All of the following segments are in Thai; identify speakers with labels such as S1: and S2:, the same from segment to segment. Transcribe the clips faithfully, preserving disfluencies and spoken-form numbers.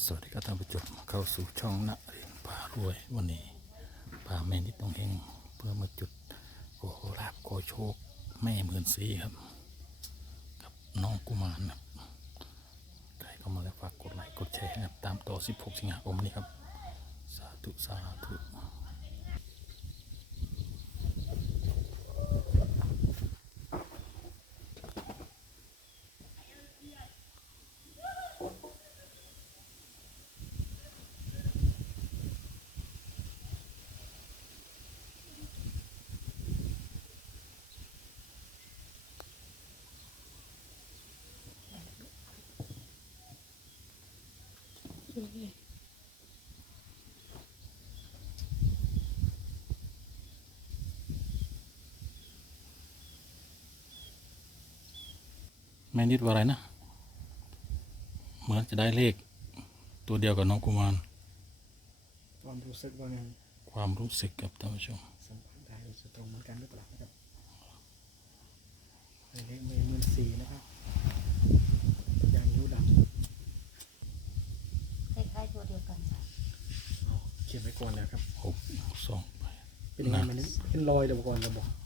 S1: สวัสดีครับท่านผู้ชมเข้าสู่ช่องนะเรียงป่ารวยวันนี้ป่าแม่นิดต้องเฮงเพื่อมาจุดโอ้โหลาบโกโชคแม่หมื่นสีครับกับน้องกุมารครับใครเข้ามาแล้วฝากกดไลค์กดแชร์ครับตามต่อสิบหกสิงหาคมนี้ครับสาธุสาธุแม่นิดว่าอะไรนะเหมือนจะได้เลขตัวเดียวกับน้องกุมาร
S2: ความรู้สึกว่าไง
S1: ความรู้สึกกับท่านผู้ชม
S2: สัมผัสได้จะตรงเหมือนกันหรือเปล่านะครับเลขเมย์หมื่นสี่นะครับอย่างนิ้วดำ
S3: คล้ายๆตัวเดียวกัน
S2: เอาเขียนไว้ก่อนแล้วครับ
S1: หกสองไป
S2: เป็นยังไงมันเป็นรอยเดี๋ยวก่อนเราบอก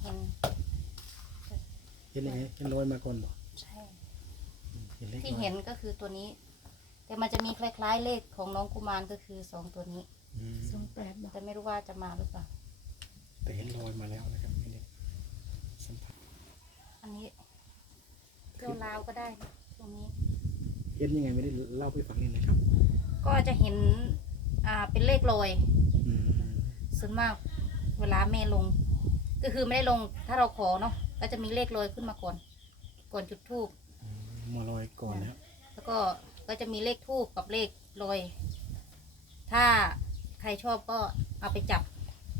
S3: เห็น
S2: เห็นยังไงเป็นรอยมาก่อนบอก
S3: ใช่
S2: เห็นเลข
S3: ที่เห็นก็คือตัวนี้ แต่มันจะมีคล้ายๆเลขของน้องกุมารก็คือสองตัวนี้
S2: อืม
S4: สองแปดบอก
S3: แต่ไม่รู้ว่าจะมาหรือเปล่า
S2: แต่เห็นรอยมาแล้วนะครับไม่ได้สัมผัส
S3: อันนี้เจ้าลาวก็ได้นะตรงนี้
S2: เห็นยังไงไม่ได้เล่าไปฟังนี่นะครับ
S3: ก็จะเห็นอ่าเป็นเลขลอย
S2: อืม
S3: ส่วนมากเวลาแม่ลง ก็คือไม่ได้ลงถ้าเราขอเนาะก็จะมีเลขลอยขึ้นมาก่อน ก่อนจุดธูป
S2: อืมมาลอยก่อนแล้ว
S3: แล้วก็ก็จะมีเลขทูบกับเลขลอย ถ้าใครชอบก็เอาไปจับ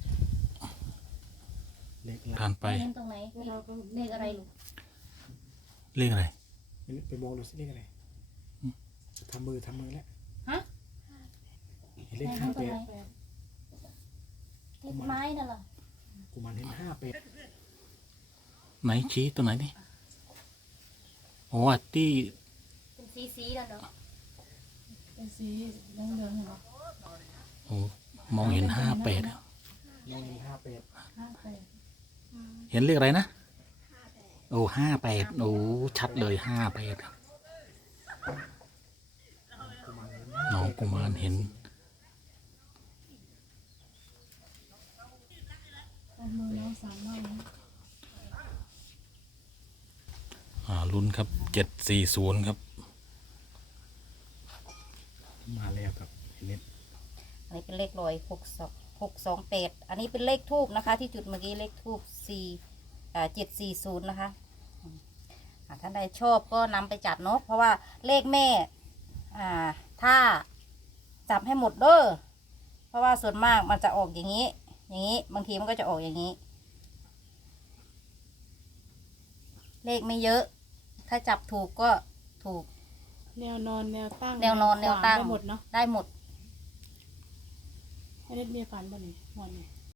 S2: เลขหลั
S1: ผ่าก นไป
S3: เห็นตรงไหนเลขอะไรลูก
S1: เลขอะไร
S2: ไปบอกดูสิเลขอะไรทำมือทำมือแล้ว
S3: ฮะ
S2: เห็นเลขห้า
S3: ตร
S2: แป
S3: งไหน
S2: ด
S3: เลขไม้น่ะเหรอ
S2: กูมันเห็นห้าแปด
S1: ไหนชี้ตัวไหนนี่โอ้อัตตี้
S3: เป็นสีสีๆนั่นเหรอ
S4: เป็นสีเหลืองเหลืองเหรอ
S1: โอ้มองเห็นห้าแปด
S2: น้องเห็นห้าแปด
S4: ห้าแปด
S1: เห็นเลขอะไรนะโอ้ห้าแปดโอ้ชัดเลยห้าแปด
S2: กูมันเห็น
S1: น้องกุมารเห็น
S4: เอามือน้องสามน้อยนะ
S1: อ่าลุ้นครับเจ็ดสี่ศูนย์ครับ
S2: มาแล้วครับเห็นเน็ต
S3: อันนี้เป็นเลขลอยหกสองหกสองแปดอันนี้เป็นเลขทูบนะคะ ที่จุดเมื่อกี้เลขทูบสี่อ่าเจ็ดสี่ศูนย์นะคะอ่าท่านใดชอบก็นำไปจับเนาะเพราะว่าเลขแม่อ่าถ้าจับให้หมดเด้อเพราะว่าส่วนมากมันจะออกอย่างนี้ อย่างนี้บางทีมันก็จะออกอย่างนี้ เลขไม่เยอะ ถ้าจับถูกก็ถูก
S4: แนวนอนแนวตั้ง
S3: แนวนอนแนวตั้ง
S4: ได้หมดเนาะ
S3: ได้หมด
S4: ไม่ได้มีฝันบ่นี่วันนี้